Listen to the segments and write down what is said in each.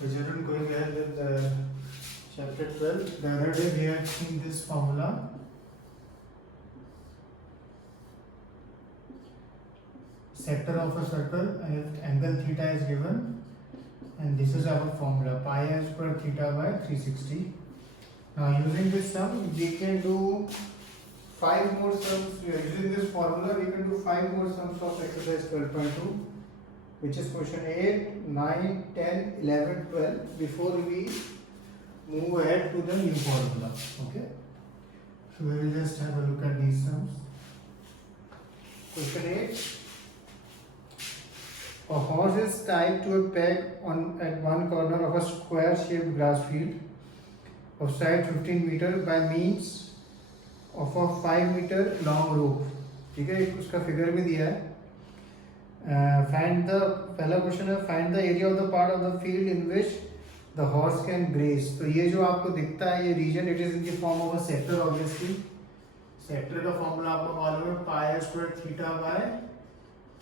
So children, going ahead with chapter 12. The other day we had seen this formula. Sector of a circle and angle theta is given, and this is our formula, pi r square theta by 360. Now using this sum we can do 5 more sums. Using this formula we can do 5 more sums of exercise 12.2, which is question 8, 9, 10, 11, 12 before we move ahead to the new formula. Okay, so we will just have a look at these sums. Question 8. A horse is tied to a peg at one corner of a square shaped grass field of side 15 meter by means of a 5 meter long rope. ठीक है, उसका figure भी दिया है. Find the पहला question है, find the area of the part of the field in which the horse can graze. तो ये जो आपको दिखता है ये region, it is in the form of a sector obviously. Sector का फॉर्मूला आपको मालूम है, pi R square theta by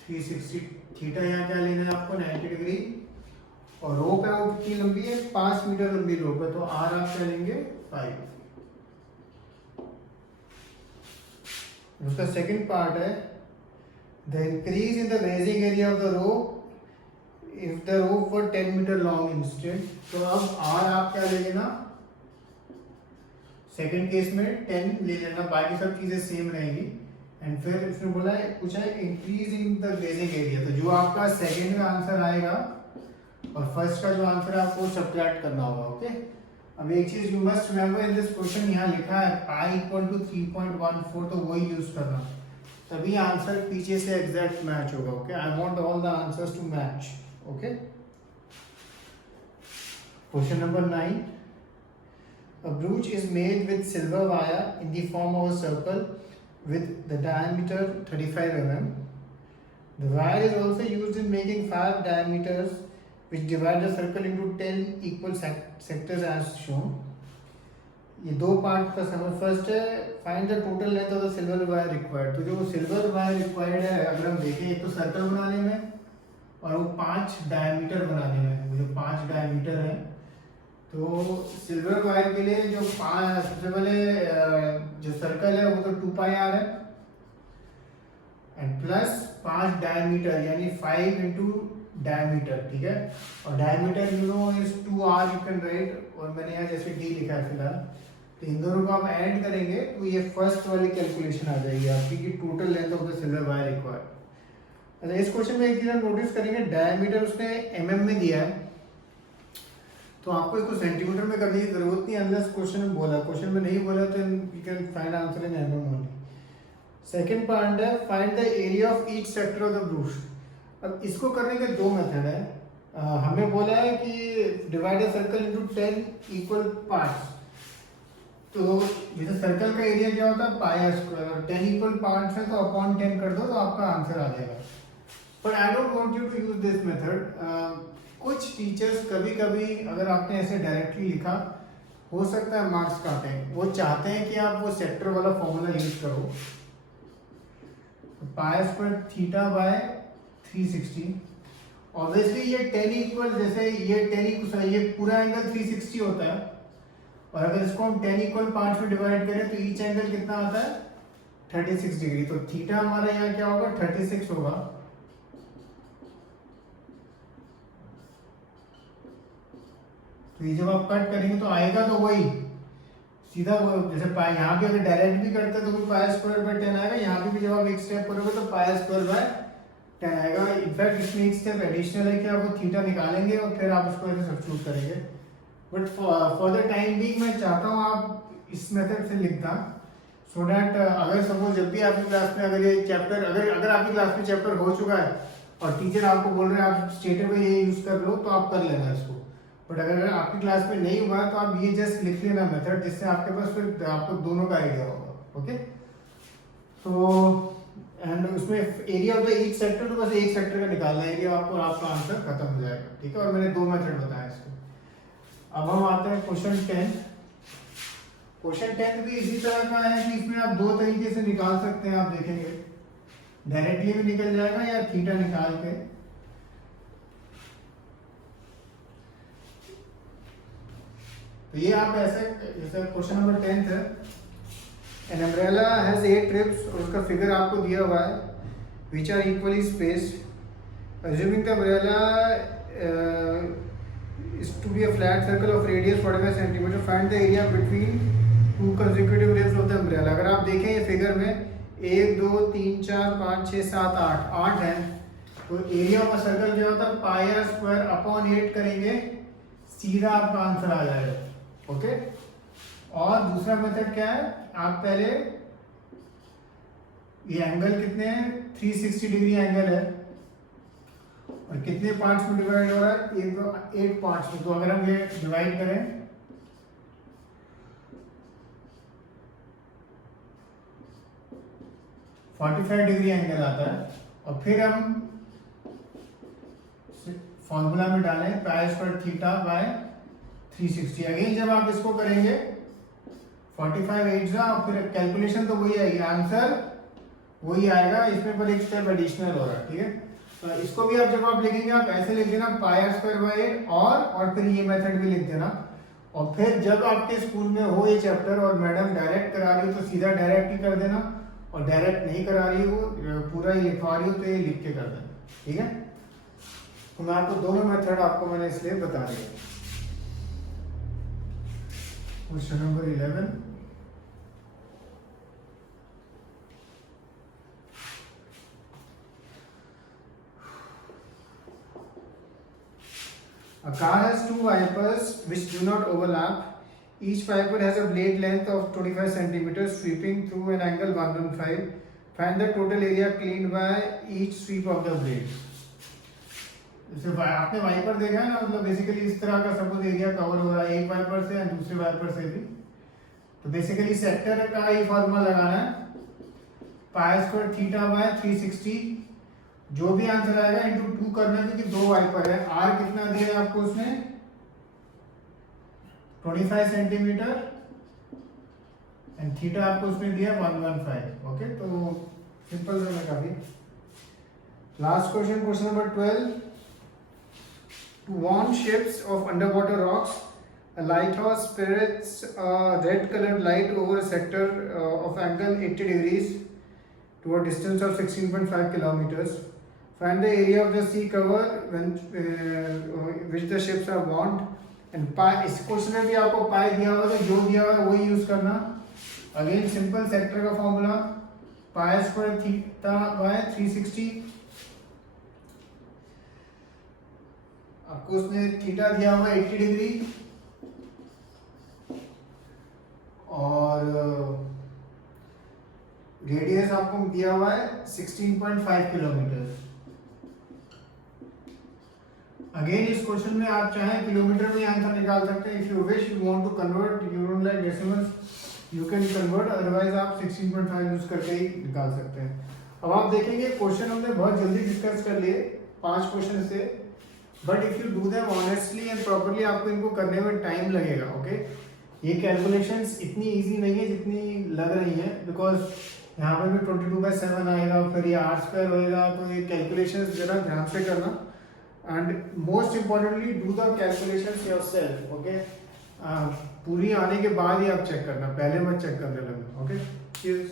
360. Theta यहाँ क्या लेना है आपको 90 डिग्री, और रोप है वो कितनी लंबी है, 5 मीटर लंबी रोप है, तो आर आप क्या लेंगे 5. उसका सेकंड पार्ट है, the increase in the grazing area of the rope if the rope for 10 metre long instant. तो अब आर आप क्या ले लेना, सेकंड केस में 10 ले लेना, बाकी सब चीजें सेम रहेंगी. एंड फिर इसमें बोला है, पूछा है increase in the grazing area. तो जो आपका सेकंड में आंसर आएगा और फर्स्ट का जो आंसर है आपको सब्ट्रैक्ट करना होगा. ओके, अब एक चीज you must remember in this question, यहाँ लिखा है पाई इक्वल टू 3.14, तो वही यूज करना, तभी आंसर पीछे से एग्जैक्ट मैच होगा. Okay, I want all the answers to match. Okay, question number 9. A brooch is made with silver wire in the form of a circle with the diameter 35 mm. The wire is also used in making 5 diameters which divide the circle into 10 equal sectors as shown. ये दो part का समझ. First है find the total length of the silver wire required. तो जो silver wire required है, अगर हम देखें एक तो सर्कल बनाने में और वो 5 डायमीटर बनाने में, वो जो 5 डायमीटर है, तो सिल्वर वायर के लिए जो सबसे पहले जो सर्कल है वो तो 2 पाई आर है, एंड प्लस 5 डायमीटर यानी 5 इंटू डायमीटर. ठीक है, और diameter you know is 2r, you can write, और मैंने यहाँ जैसे d लिखा है फिलहाल. तो इन दोनों को आप ऐड करेंगे तो ये फर्स्ट वाली कैलकुलेशन आ जाएगी आपकी कि total length of the silver wire required. अच्छा, इस क्वेश्चन में एक चीज नोटिस करेंगे, डायमीटर उसने mm में दिया है, तो आपको इसको सेंटीमीटर में करने की जरूरत नहीं, अनलेस क्वेश्चन में बोला. क्वेश्चन में नहीं बोला तो you can find answer in mm only. Second part है find the area of each sector of the brush. अब इसको करने के दो मेथड है. हमें बोला है कि divide a circle into 10 equal parts. तो जैसे सर्कल का एरिया क्या होता है pi R square, 10 equal parts है तो अपॉन 10 कर दो तो आपका आंसर आ जाएगा. But I don't want you to use this method. कुछ टीचर्स कभी कभी अगर आपने ऐसे डायरेक्टली लिखा, हो सकता है मार्क्स काटे, वो चाहते हैं कि आप वो सेक्टर वाला फॉर्मूला यूज करो. Pi square theta by 360. Obviously ये 10 इक्वल, जैसे ये 10 ये पूरा एंगल 360 होता है, और अगर इसको हम 10 इक्वल पार्ट्स में डिवाइड करें तो ईच एंगल कितना आता है 36 डिग्री. तो थीटा हमारा यहाँ क्या होगा 36 होगा. तो ये जब आप कट करेंगे तो आएगा तो वही सीधा वो, जैसे पाई यहाँ पे अगर डायरेक्ट भी करते तो पाई स्क्वायर बाय 10 आएगा, यहाँ पे भी जब आप एक स्टेप करोगे तो पाई स्क्वायर बाय 10 आएगा. इनफैक्ट इसमें एक स्टेप एडिशनल है कि आप वो थीटा निकालेंगे और फिर आप उसको ऐसे सब्स्टिट्यूट करेंगे. But for the time being मैं चाहता हूँ आप इस मेथड से लिखना, सो डैट अगर सपोज जब भी आपकी क्लास में अगर ये चैप्टर अगर आपकी क्लास में चैप्टर हो चुका है और टीचर आपको बोल रहे हैं आप स्टेटर में ये यूज कर लो, तो आप कर लेना इसको. बट अगर आपकी क्लास में नहीं हुआ तो आप ये जस्ट लिख लेना मेथड, जिससे आपके पास फिर आपको दोनों का आइडिया होगा. ओके, तो एंड उसमें area of the each sector, तो बस एक सेक्टर का निकालना है एरिया आपको, आपका आंसर खत्म हो जाएगा. ठीक है, और मैंने 2 मेथड बताया इसको. अब हम आते हैं क्वेश्चन 10. क्वेश्चन 10 भी इसी तरह का है कि इसमें आप 2 तरीके से निकाल सकते हैं. आप देखेंगे डायरेक्टली भी निकल जाएगा या थीटा निकाल के. तो ये आप ऐसे, जैसे क्वेश्चन नंबर 10 है, एन अम्ब्रेला हैज 8 ट्रिप्स, और उसका फिगर आपको दिया हुआ है, which are equally spaced, assuming the umbrella is to be a flat circle of radius 45 centimeter, find the area between two consecutive ribs of the umbrella। अगर आप देखें ये फिगर में 1 2 3 4 5 6 7 8 है, तो एरिया ऑफ सर्कल क्या होता है, पाई आर स्क्वायर अपॉन 8 करेंगे, सीधा आपका आंसर आ जाएगा। ओके, और दूसरा मेथड क्या है, आप पहले ये एंगल कितने हैं, 360 डिग्री एंगल है, और कितने पार्ट्स में डिवाइड हो रहा है, 8 पार्ट्स में। तो अगर हम ये डिवाइड करें, (45 डिग्री एंगल आता है, और फिर हम फॉर्मूला में डालें pi square theta by 360। Again जब आप इसको करेंगे 45 8 जा, और फिर कैलकुलेशन तो वही आएगी, आंसर वही आएगा, इसमें पर एक स्टेप एडिशनल हो रहा है। ठीक है, तो इसको भी आप जब आप लिखेंगे, आप ऐसे लिख देना पाई आर स्क्वायर बाय 8, और फिर ये मेथड भी लिख देना। और फिर जब आपके स्कूल में हो ये चैप्टर और मैडम डायरेक्ट करा रही हो तो सीधा डायरेक्ट ही कर देना, और डायरेक्ट नहीं करा रही हो, पूरा ही लिखवा रही हो, तो ये लिख के कर देना। ठीक है, तो मैं आपको दोनों मेथड आपको मैंने इसलिए बता दिया। Question number 11, a car has 2 wipers which do not overlap. Each wiper has a blade length of 25 centimeters sweeping through an angle 115. Find the total area cleaned by each sweep of the blade. जैसे आपने wiper देखा है ना, मतलब basically इस तरह का suppose area cover हो रहा है एक वाइपर से और दूसरे वाइपर से भी, तो बेसिकली सेक्टर का ही फॉर्मूला लगाना है, पाई स्क्वायर थीटा बाय 360, जो भी आंसर आएगा इनटू 2 करना है, क्योंकि 2 वाइपर है। आर कितना दिया है आपको उसने, 25 सेंटीमीटर, एंड थीटा आपको उसने दिया 115। ओके, तो सिंपल सा है काफी। Last question, question number 12, to warn ships of underwater rocks, a lighthouse spreads a red colored light over a sector of angle 80 degrees to a distance of 16.5 kilometers. Find the area of the sea cover when which the ships are warned. And pi, इस question में भी आपको पाई दिया हुआ है, जो दिया हुआ है वही यूज करना। अगेन सिंपल सेक्टर का formula, pi square theta by 360, आपको उसने थीटा दिया हुआ है 80 डिग्री, और रेडियस आपको दिया हुआ है 16.5 किलोमीटर। अगेन इस क्वेश्चन में आप चाहें किलोमीटर में आंसर निकाल सकते हैं। If you wish you want to convert, you don't like decimals, you can convert, otherwise आप 16.5 यूज करके ही निकाल सकते हैं। अब आप देखेंगे क्वेश्चन हमने बहुत जल्दी डिस्कस कर लिए, 5 क्वेश्चन से, but if you do them honestly and properly, आपको इनको करने में टाइम लगेगा। ओके, ये कैलकुलेशंस इतनी इजी नहीं है जितनी लग रही है, बिकॉज यहाँ पे भी 22/7 आएगा, फिर ये आर स्क्वायर होएगा, तो ये कैलकुलेशंस जरा ध्यान से करना, and most importantly do the calculations yourself. Okay, पूरी आने के बाद ही आप चेक करना, पहले मत चेक करने लगना। Okay, cheers.